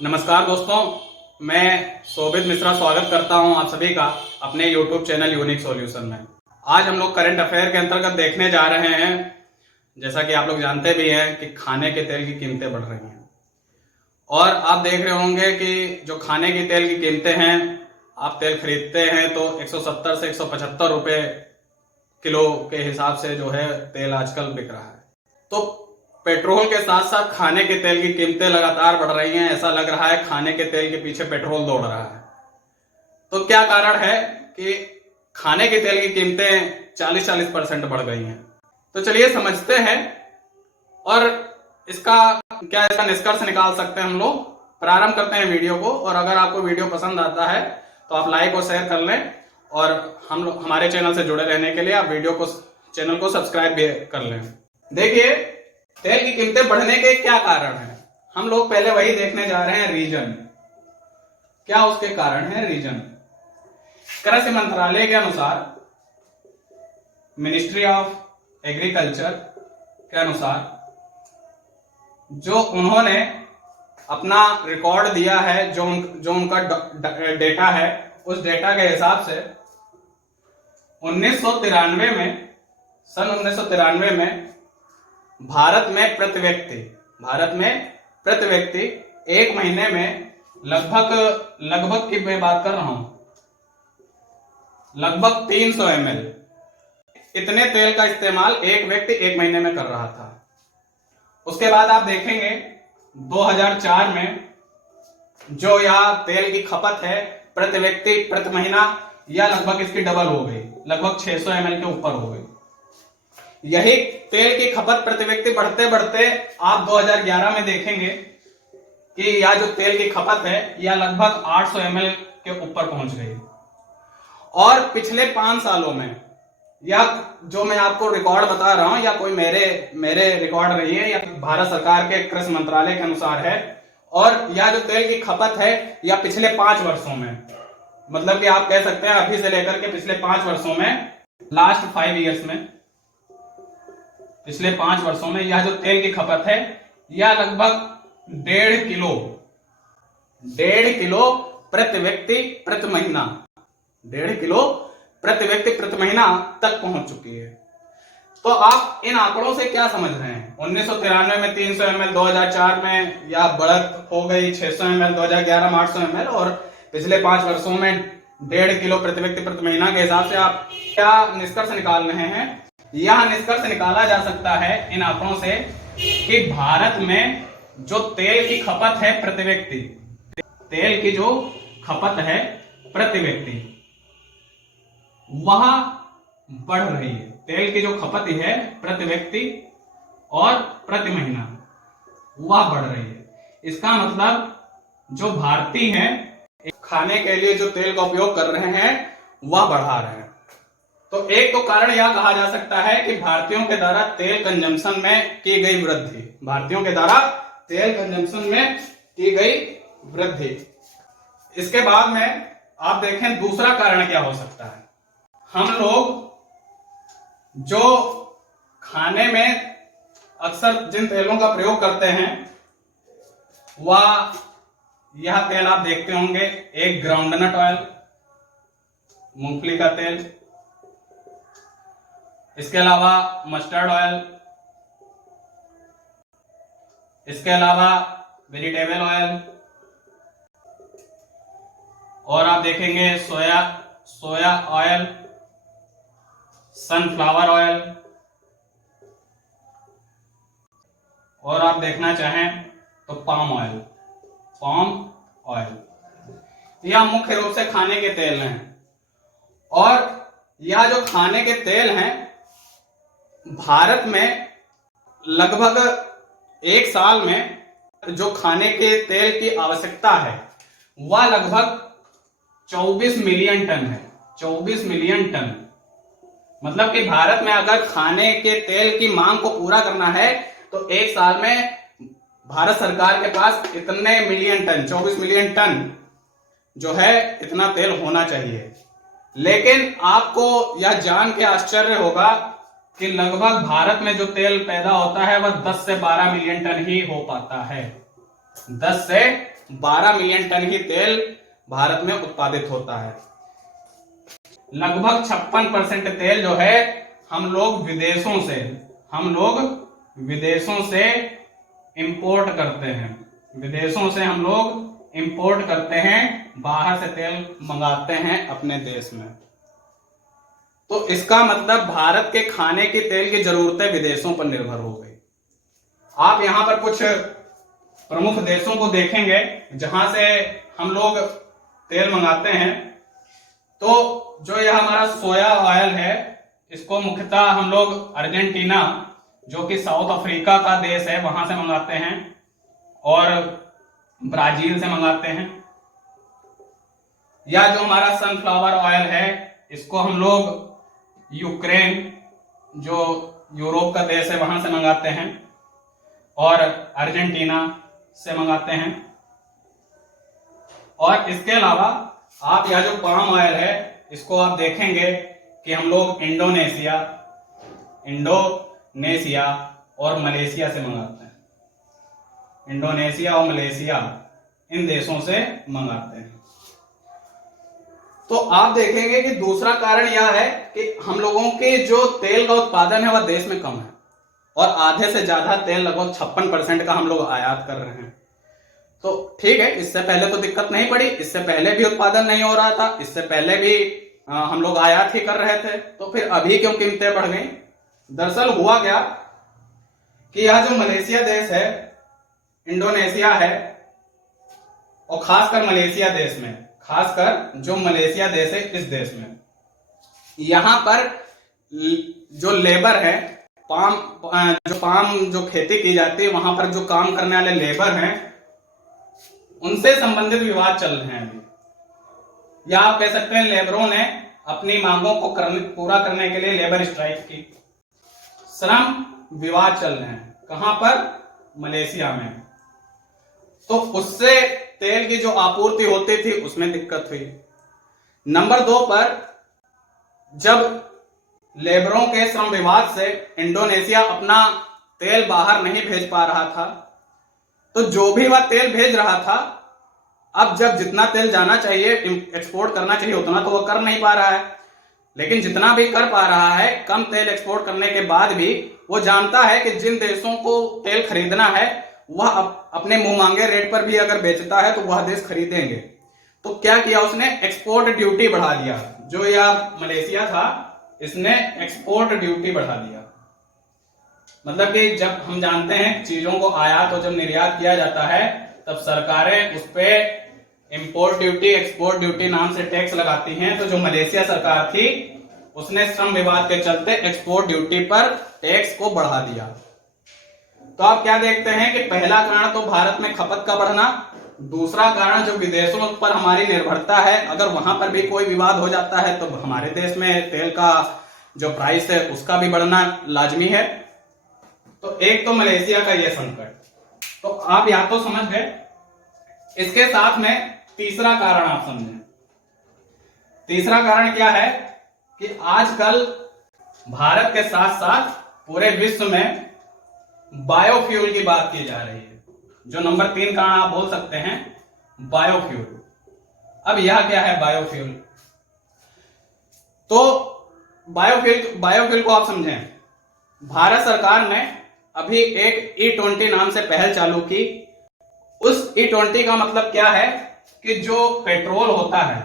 नमस्कार दोस्तों, मैं शोभित मिश्रा स्वागत करता हूं आप सभी का अपने YouTube चैनल यूनिक सॉल्यूशन में। आज हम लोग करंट अफेयर के अंतर्गत देखने जा रहे हैं। जैसा कि आप लोग जानते भी हैं कि खाने के तेल की कीमतें बढ़ रही हैं और आप देख रहे होंगे कि जो खाने की तेल की कीमतें हैं, आप तेल खरीदते हैं तो 170 से 175 रुपए किलो के हिसाब से जो है तेल आजकल बिक रहा है। तो पेट्रोल के साथ साथ खाने के तेल की कीमतें लगातार बढ़ रही हैं। ऐसा लग रहा है खाने के तेल के पीछे पेट्रोल दौड़ रहा है। तो क्या कारण है कि खाने के तेल की कीमतें 40% बढ़ गई हैं? तो चलिए समझते हैं और इसका निष्कर्ष निकाल सकते हैं हम लोग। प्रारंभ करते हैं वीडियो को, और अगर आपको वीडियो पसंद आता है तो आप लाइक और शेयर कर लें, और हमारे चैनल से जुड़े रहने के लिए आप चैनल को सब्सक्राइब भी कर लें। देखिए, तेल की कीमतें बढ़ने के क्या कारण हैं। हम लोग पहले वही देखने जा रहे हैं, रीजन क्या उसके कारण है। रीजन कृषि मंत्रालय के अनुसार, मिनिस्ट्री ऑफ एग्रीकल्चर के अनुसार, जो उन्होंने अपना रिकॉर्ड दिया है, जो उनका डेटा है, उस डेटा के हिसाब से 1993 में, सन 1993 में भारत में प्रति व्यक्ति एक महीने में लगभग की मैं बात कर रहा हूं, लगभग 300 ml इतने तेल का इस्तेमाल एक व्यक्ति एक महीने में कर रहा था। उसके बाद आप देखेंगे 2004 में जो यह तेल की खपत है प्रति व्यक्ति प्रति महीना, या लगभग इसकी डबल हो गई, लगभग 600 ml के ऊपर हो गई। यही तेल की खपत प्रति व्यक्ति बढ़ते बढ़ते आप 2011 में देखेंगे कि यह जो तेल की खपत है यह लगभग 800 ml के ऊपर पहुंच गई। और पिछले 5 सालों में, या जो मैं आपको रिकॉर्ड बता रहा हूं, या कोई मेरे रिकॉर्ड नहीं है, या भारत सरकार के कृषि मंत्रालय के अनुसार है, और यह जो तेल की खपत है यह पिछले 5 वर्षों में, मतलब कि आप कह सकते हैं अभी से लेकर के पिछले 5 वर्षों में, लास्ट 5 ईयर्स में, पिछले 5 वर्षों में यह जो तेल की खपत है यह लगभग 1.5 किलो प्रति व्यक्ति प्रति महीना, 1.5 किलो प्रति व्यक्ति प्रति महीना तक पहुंच चुकी है। तो आप इन आंकड़ों से क्या समझ रहे हैं? 1993 में 300 ml, 2004 में यह बढ़त हो गई 600 ml, 2011 में 800 ml, और पिछले 5 वर्षों में 1.5 किलो प्रति व्यक्ति प्रति महीना के हिसाब से आप क्या निष्कर्ष निकाल रहे हैं? यह निष्कर्ष निकाला जा सकता है इन आंकड़ों से कि भारत में जो तेल की खपत है प्रति व्यक्ति, तेल की जो खपत है प्रति व्यक्ति वह बढ़ रही है। तेल की जो खपत है प्रति व्यक्ति और प्रति महीना वह बढ़ रही है। इसका मतलब जो भारतीय हैं खाने के लिए जो तेल का उपयोग कर रहे हैं वह बढ़ा रहे हैं। तो एक तो कारण यह कहा जा सकता है कि भारतीयों के द्वारा तेल कंजम्पशन में की गई वृद्धि, भारतीयों के द्वारा तेल कंजम्पशन में की गई वृद्धि। इसके बाद में आप देखें दूसरा कारण क्या हो सकता है। हम लोग जो खाने में अक्सर जिन तेलों का प्रयोग करते हैं वह यह तेल आप देखते होंगे, एक ग्राउंडनट ऑयल, मूंगफली का तेल, इसके अलावा मस्टर्ड ऑयल, इसके अलावा वेजिटेबल ऑयल, और आप देखेंगे सोया ऑयल, सनफ्लावर ऑयल, और आप देखना चाहें तो पाम ऑयल। यह मुख्य रूप से खाने के तेल हैं, और यह जो खाने के तेल हैं भारत में लगभग एक साल में जो खाने के तेल की आवश्यकता है वह लगभग 24 मिलियन टन है। 24 मिलियन टन, मतलब कि भारत में अगर खाने के तेल की मांग को पूरा करना है तो एक साल में भारत सरकार के पास इतने मिलियन टन, 24 मिलियन टन जो है, इतना तेल होना चाहिए। लेकिन आपको यह जान के आश्चर्य होगा कि लगभग भारत में जो तेल पैदा होता है वह 10 से 12 मिलियन टन ही हो पाता है। 10 से 12 मिलियन टन ही तेल भारत में उत्पादित होता है। लगभग 56% तेल जो है हम लोग विदेशों से इंपोर्ट करते हैं। विदेशों से हम लोग इंपोर्ट करते हैं, बाहर से तेल मंगाते हैं अपने देश में। तो इसका मतलब भारत के खाने की तेल की जरूरतें विदेशों पर निर्भर हो गई। आप यहां पर कुछ प्रमुख देशों को देखेंगे जहां से हम लोग तेल मंगाते हैं। तो जो यह हमारा सोया ऑयल है, इसको मुख्यतः हम लोग अर्जेंटीना, जो कि साउथ अफ्रीका का देश है, वहां से मंगाते हैं और ब्राजील से मंगाते हैं। या जो हमारा सनफ्लावर ऑयल है, इसको हम लोग यूक्रेन, जो यूरोप का देश है, वहां से मंगाते हैं और अर्जेंटीना से मंगाते हैं। और इसके अलावा आप यह जो पाम ऑयल है, इसको आप देखेंगे कि हम लोग इंडोनेशिया और मलेशिया से मंगाते हैं। इंडोनेशिया और मलेशिया, इन देशों से मंगाते हैं। तो आप देखेंगे कि दूसरा कारण यह है कि हम लोगों के जो तेल का उत्पादन है वह देश में कम है और आधे से ज्यादा तेल, लगभग 56% का हम लोग आयात कर रहे हैं। तो ठीक है, इससे पहले तो दिक्कत नहीं पड़ी, इससे पहले भी उत्पादन नहीं हो रहा था, इससे पहले भी हम लोग आयात ही कर रहे थे, तो फिर अभी क्यों कीमतें बढ़ गई? दरअसल हुआ क्या कि यह जो मलेशिया देश है, इंडोनेशिया है और खासकर मलेशिया देश में, खासकर जो मलेशिया देश है, इस देश में यहां पर जो लेबर है, पाम जो खेती की जाती है, वहां पर जो काम करने वाले लेबर हैं, उनसे संबंधित विवाद चल रहे हैं अभी। या आप कह सकते हैं लेबरों ने अपनी मांगों को पूरा करने के लिए लेबर स्ट्राइक की। श्रम विवाद चल रहे हैं कहां पर? मलेशिया में। तो उससे तेल की जो आपूर्ति होती थी उसमें दिक्कत हुई। नंबर 2 पर जब लेबरों के श्रम विवाद से इंडोनेशिया अपना तेल बाहर नहीं भेज पा रहा था, तो जो भी वह तेल भेज रहा था, अब जब जितना तेल जाना चाहिए, एक्सपोर्ट करना चाहिए, उतना तो वह कर नहीं पा रहा है। लेकिन जितना भी कर पा रहा है, कम तेल एक्सपोर्ट करने के बाद भी वो जानता है कि जिन देशों को तेल खरीदना है, वह अपने मुंह मांगे रेट पर भी अगर बेचता है तो वह देश खरीदेंगे। तो क्या किया उसने? एक्सपोर्ट ड्यूटी बढ़ा दिया। जो यह मलेशिया था, इसने एक्सपोर्ट ड्यूटी बढ़ा दिया। मतलब कि जब हम जानते हैं चीजों को आयात और जब निर्यात किया जाता है, तब सरकारें उस पर इंपोर्ट ड्यूटी, एक्सपोर्ट ड्यूटी नाम से टैक्स लगाती हैं। तो जो मलेशिया सरकार थी, उसने श्रम विवाद के चलते एक्सपोर्ट ड्यूटी पर टैक्स को बढ़ा दिया। तो आप क्या देखते हैं कि पहला कारण तो भारत में खपत का बढ़ना, दूसरा कारण जो विदेशों पर हमारी निर्भरता है, अगर वहां पर भी कोई विवाद हो जाता है तो हमारे देश में तेल का जो प्राइस है उसका भी बढ़ना लाजमी है। तो एक तो मलेशिया का यह संकट, तो आप या तो समझ गए। इसके साथ में तीसरा कारण आप समझें। तीसरा कारण क्या है कि आजकल भारत के साथ साथ पूरे विश्व में बायोफ्यूल की बात की जा रही है। जो नंबर 3 कारण आप बोल सकते हैं, बायोफ्यूल। अब यह क्या है बायोफ्यूल? तो बायोफ्यूल को आप समझें। भारत सरकार ने अभी एक E20 नाम से पहल चालू की। उस E20 का मतलब क्या है कि जो पेट्रोल होता है,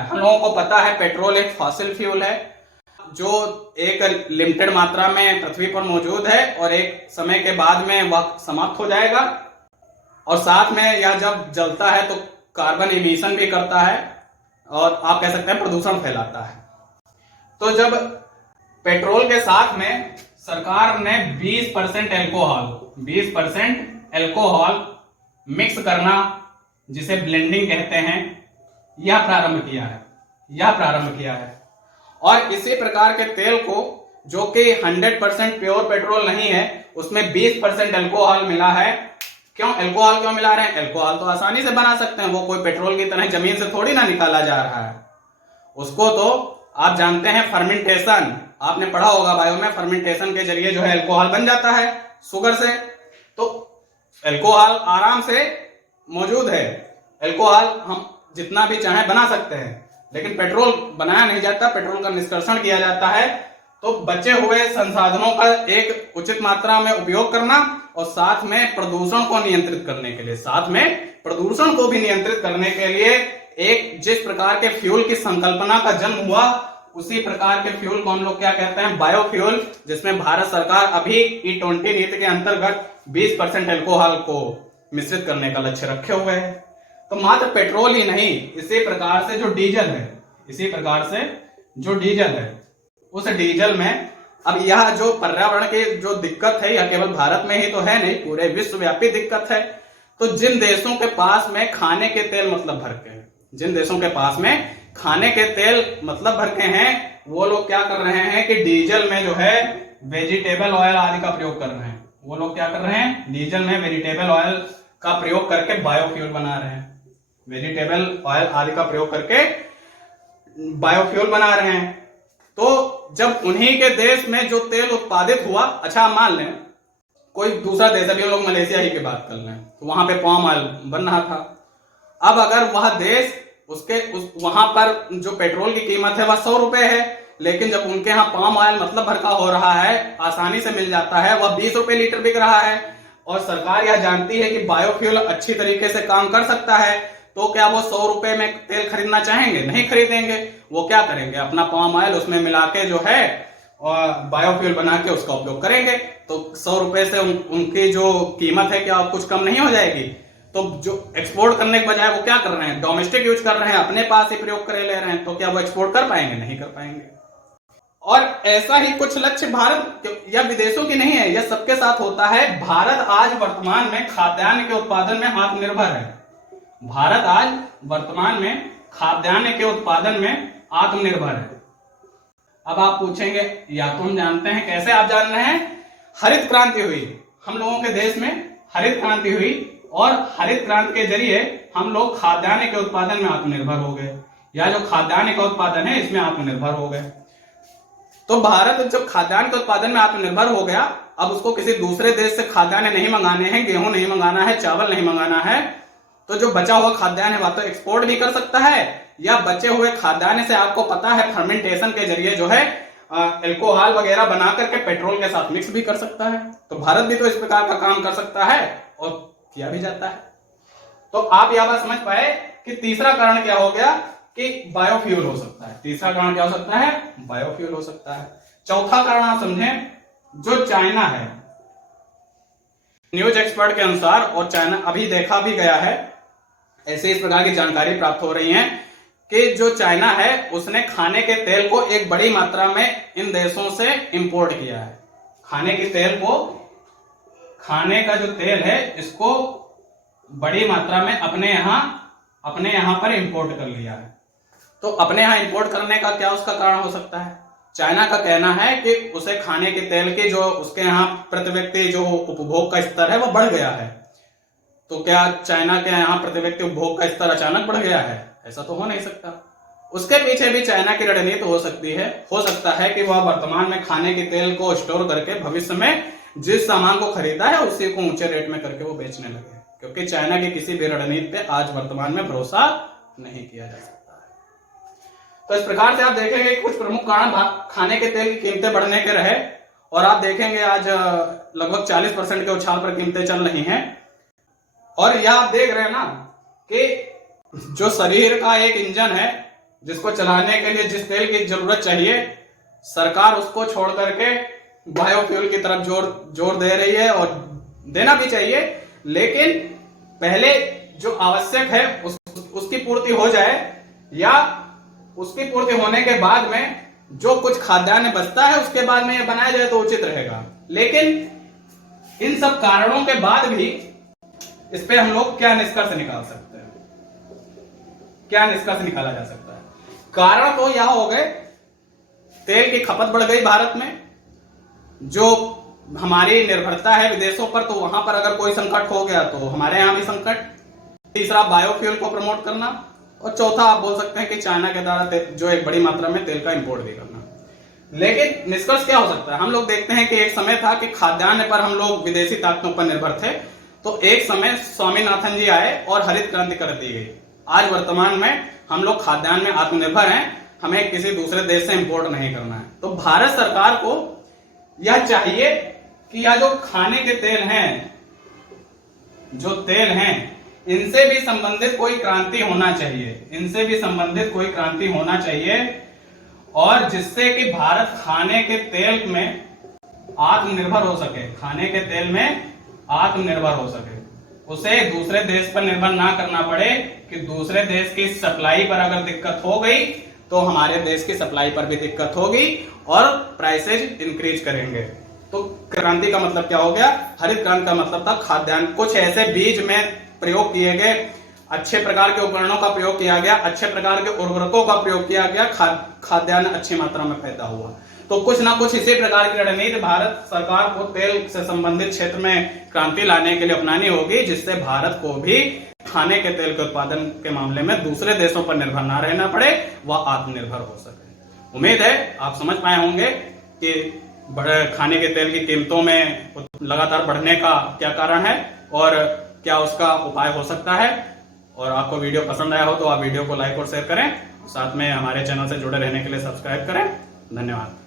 हम लोगों को पता है पेट्रोल एक फॉसिल फ्यूल है जो एक लिमिटेड मात्रा में पृथ्वी पर मौजूद है और एक समय के बाद में वह समाप्त हो जाएगा। और साथ में यह जब जलता है तो कार्बन इमिशन भी करता है और आप कह सकते हैं प्रदूषण फैलाता है। तो जब पेट्रोल के साथ में सरकार ने 20% एल्कोहल मिक्स करना, जिसे ब्लेंडिंग कहते हैं, यह प्रारंभ किया है। और इसी प्रकार के तेल को, जो कि 100% प्योर पेट्रोल नहीं है, उसमें 20% एल्कोहल मिला है। एल्कोहल क्यों मिला रहे हैं? एल्कोहल तो आसानी से बना सकते हैं, वो कोई पेट्रोल की तरह जमीन से थोड़ी ना निकाला जा रहा है। उसको तो आप जानते हैं फर्मेंटेशन, आपने पढ़ा होगा बायो में, फर्मेंटेशन के जरिए जो है एल्कोहल बन जाता है शुगर से। तो एल्कोहल आराम से मौजूद है। अल्कोहल हम जितना भी चाहे बना सकते हैं, लेकिन पेट्रोल बनाया नहीं जाता, पेट्रोल का निष्कर्षण किया जाता है। तो बचे हुए संसाधनों का एक उचित मात्रा में उपयोग करना और साथ में प्रदूषण को नियंत्रित करने के लिए, साथ में प्रदूषण को भी नियंत्रित करने के लिए एक जिस प्रकार के फ्यूल की संकल्पना का जन्म हुआ, उसी प्रकार के फ्यूल को हम लोग क्या कहते हैं, बायोफ्यूल, जिसमें भारत सरकार अभी E20 नीति के अंतर्गत 20% अल्कोहल को मिश्रित करने का लक्ष्य रखे हुए है। तो मात्र पेट्रोल ही नहीं, इसी प्रकार से जो डीजल है, इसी प्रकार से जो डीजल है, उस डीजल में अब यह जो पर्यावरण की जो दिक्कत है, यह केवल भारत में ही तो है नहीं, पूरे विश्वव्यापी दिक्कत है। तो जिन देशों के पास में खाने के तेल मतलब भर के हैं, जिन देशों के पास में खाने के तेल मतलब भर के हैं, वो लोग क्या कर रहे हैं कि डीजल में जो है वेजिटेबल ऑयल आदि का प्रयोग कर रहे हैं। वो लोग क्या कर रहे हैं, डीजल में वेजिटेबल ऑयल का प्रयोग करके बायोफ्यूल बना रहे हैं, वेजिटेबल ऑयल आदि का प्रयोग करके बायोफ्यूल बना रहे हैं। तो जब उन्हीं के देश में जो तेल उत्पादित हुआ, अच्छा मान लें कोई दूसरा देश, अभी हम लोग मलेशिया ही की बात कर लें, तो वहां पे पाम ऑयल बन रहा था। अब अगर वह देश वहां पर जो पेट्रोल की कीमत है वह 100 रुपए है, लेकिन जब उनके यहाँ पाम ऑयल मतलब भर का हो रहा है, आसानी से मिल जाता है, वह 20 रुपए लीटर बिक रहा है, और सरकार यह जानती है कि बायोफ्यूल अच्छी तरीके से काम कर सकता है, तो क्या वो 100 रुपए में तेल खरीदना चाहेंगे? नहीं खरीदेंगे। वो क्या करेंगे, अपना पाम ऑयल उसमें मिला के जो है और बायोफ्यूल बना के उसका उपयोग करेंगे। तो 100 रुपए से उनकी जो कीमत है क्या कुछ कम नहीं हो जाएगी? तो जो एक्सपोर्ट करने के बजाय वो क्या कर रहे हैं, डोमेस्टिक यूज कर रहे हैं, अपने पास ही प्रयोग करे ले रहे हैं, तो क्या वो एक्सपोर्ट कर पाएंगे? नहीं कर पाएंगे। और ऐसा ही कुछ लक्ष्य भारत या विदेशों की नहीं है, यह सबके साथ होता है। भारत आज वर्तमान में खाद्यान्न के उत्पादन में आत्मनिर्भर है। भारत आज वर्तमान में खाद्यान्न के उत्पादन में आत्मनिर्भर है। अब आप पूछेंगे, या तो हम जानते हैं, कैसे आप जान रहे हैं? हरित क्रांति हुई हम लोगों के देश में, हरित क्रांति हुई, और हरित क्रांति के जरिए हम लोग खाद्यान्न के उत्पादन में आत्मनिर्भर हो गए, या जो खाद्यान्न का उत्पादन है इसमें आत्मनिर्भर हो गए। तो भारत जब खाद्यान्न के उत्पादन में आत्मनिर्भर हो गया, अब उसको किसी दूसरे देश से खाद्यान्न नहीं मंगाने हैं, गेहूं नहीं मंगाना है, चावल नहीं मंगाना है, तो जो बचा हुआ खाद्यान्न है वह तो एक्सपोर्ट भी कर सकता है, या बचे हुए खाद्यान्न से आपको पता है फर्मेंटेशन के जरिए जो है अल्कोहल वगैरह बना करके पेट्रोल के साथ मिक्स भी कर सकता है। तो भारत भी तो इस प्रकार का काम कर सकता है और किया भी जाता है। तो आप यह बात समझ पाए कि तीसरा कारण क्या हो गया कि बायोफ्यूल हो सकता है। तीसरा कारण क्या हो सकता है? बायोफ्यूल हो सकता है। चौथा कारण आप समझें, जो चाइना है, न्यूज एक्सपर्ट के अनुसार, और चाइना अभी देखा भी गया है, ऐसे इस प्रकार की जानकारी प्राप्त हो रही है कि जो चाइना है उसने खाने के तेल को एक बड़ी मात्रा में इन देशों से इंपोर्ट किया है। खाने के तेल को, खाने का जो तेल है इसको बड़ी मात्रा में अपने यहां पर इंपोर्ट कर लिया है। तो अपने यहां इंपोर्ट करने का क्या उसका कारण हो सकता है? चाइना का कहना है कि उसे खाने के तेल के जो उसके यहाँ प्रति व्यक्ति जो उपभोग का स्तर है वो बढ़ गया है। तो क्या चाइना के यहाँ प्रति व्यक्ति उपभोग का स्तर अचानक बढ़ गया है? ऐसा तो हो नहीं सकता। उसके पीछे भी चाइना की रणनीति हो सकती है, हो सकता है कि वह वर्तमान में खाने के तेल को स्टोर करके भविष्य में जिस सामान को खरीदा है उसी को ऊंचे रेट में करके वो बेचने लगे, क्योंकि चाइना की किसी भी रणनीति पे आज वर्तमान में भरोसा नहीं किया जा सकता है। तो इस प्रकार से आप देखेंगे कुछ प्रमुख कारण खाने के तेल की कीमतें बढ़ने के रहे, और आप देखेंगे आज लगभग 40% के उछाल पर कीमतें चल रही हैं। और यह आप देख रहे हैं ना कि जो शरीर का एक इंजन है जिसको चलाने के लिए जिस तेल की जरूरत चाहिए, सरकार उसको छोड़ करके बायोफ्यूल की तरफ जोर दे रही है, और देना भी चाहिए, लेकिन पहले जो आवश्यक है उसकी पूर्ति हो जाए, या उसकी पूर्ति होने के बाद में जो कुछ खाद्यान्न बचता है उसके बाद में यह बनाया जाए तो उचित रहेगा। लेकिन इन सब कारणों के बाद भी इस पे हम लोग क्या निष्कर्ष निकाल सकते हैं? क्या निष्कर्ष निकाला जा सकता है? कारण तो यह हो गए, तेल की खपत बढ़ गई भारत में, जो हमारी निर्भरता है विदेशों पर, तो वहां पर अगर कोई संकट हो गया तो हमारे यहां भी संकट। तीसरा, बायोफ्यूल को प्रमोट करना, और चौथा आप बोल सकते हैं कि चाइना के द्वारा जो एक बड़ी मात्रा में तेल का इंपोर्ट भी करना। लेकिन निष्कर्ष क्या हो सकता है? हम लोग देखते हैं कि एक समय था कि खाद्यान्न पर हम लोग विदेशी ताकतों पर निर्भर थे, तो एक समय स्वामीनाथन जी आए और हरित क्रांति कर दी गई। आज वर्तमान में हम लोग खाद्यान्न में आत्मनिर्भर हैं, हमें किसी दूसरे देश से इंपोर्ट नहीं करना है। तो भारत सरकार को यह चाहिए कि यह जो खाने के तेल हैं, जो तेल हैं, इनसे भी संबंधित कोई क्रांति होना चाहिए, इनसे भी संबंधित कोई क्रांति होना चाहिए, और जिससे कि भारत खाने के तेल में आत्मनिर्भर हो सके, खाने के तेल में आत्मनिर्भर हो सके, उसे दूसरे देश पर निर्भर ना करना पड़े कि दूसरे देश की सप्लाई पर अगर दिक्कत हो गई तो हमारे देश की सप्लाई पर भी दिक्कत होगी और प्राइसेज इंक्रीज करेंगे। तो क्रांति का मतलब क्या हो गया? हरित क्रांति का मतलब था खाद्यान्न, कुछ ऐसे बीज में प्रयोग किए गए, अच्छे प्रकार के उपकरणों का प्रयोग किया गया, अच्छे प्रकार के उर्वरकों का प्रयोग किया गया, खाद्यान्न अच्छी मात्रा में पैदा हुआ। तो कुछ ना कुछ इसी प्रकार की रणनीति भारत सरकार को तेल से संबंधित क्षेत्र में क्रांति लाने के लिए अपनानी होगी, जिससे भारत को भी खाने के तेल के उत्पादन के मामले में दूसरे देशों पर निर्भर ना रहना पड़े, वह आत्मनिर्भर हो सके। उम्मीद है आप समझ पाए होंगे कि बड़े खाने के तेल की कीमतों में लगातार बढ़ने का क्या कारण है और क्या उसका उपाय हो सकता है। और आपको वीडियो पसंद आया हो तो आप वीडियो को लाइक और शेयर करें, साथ में हमारे चैनल से जुड़े रहने के लिए सब्सक्राइब करें। धन्यवाद।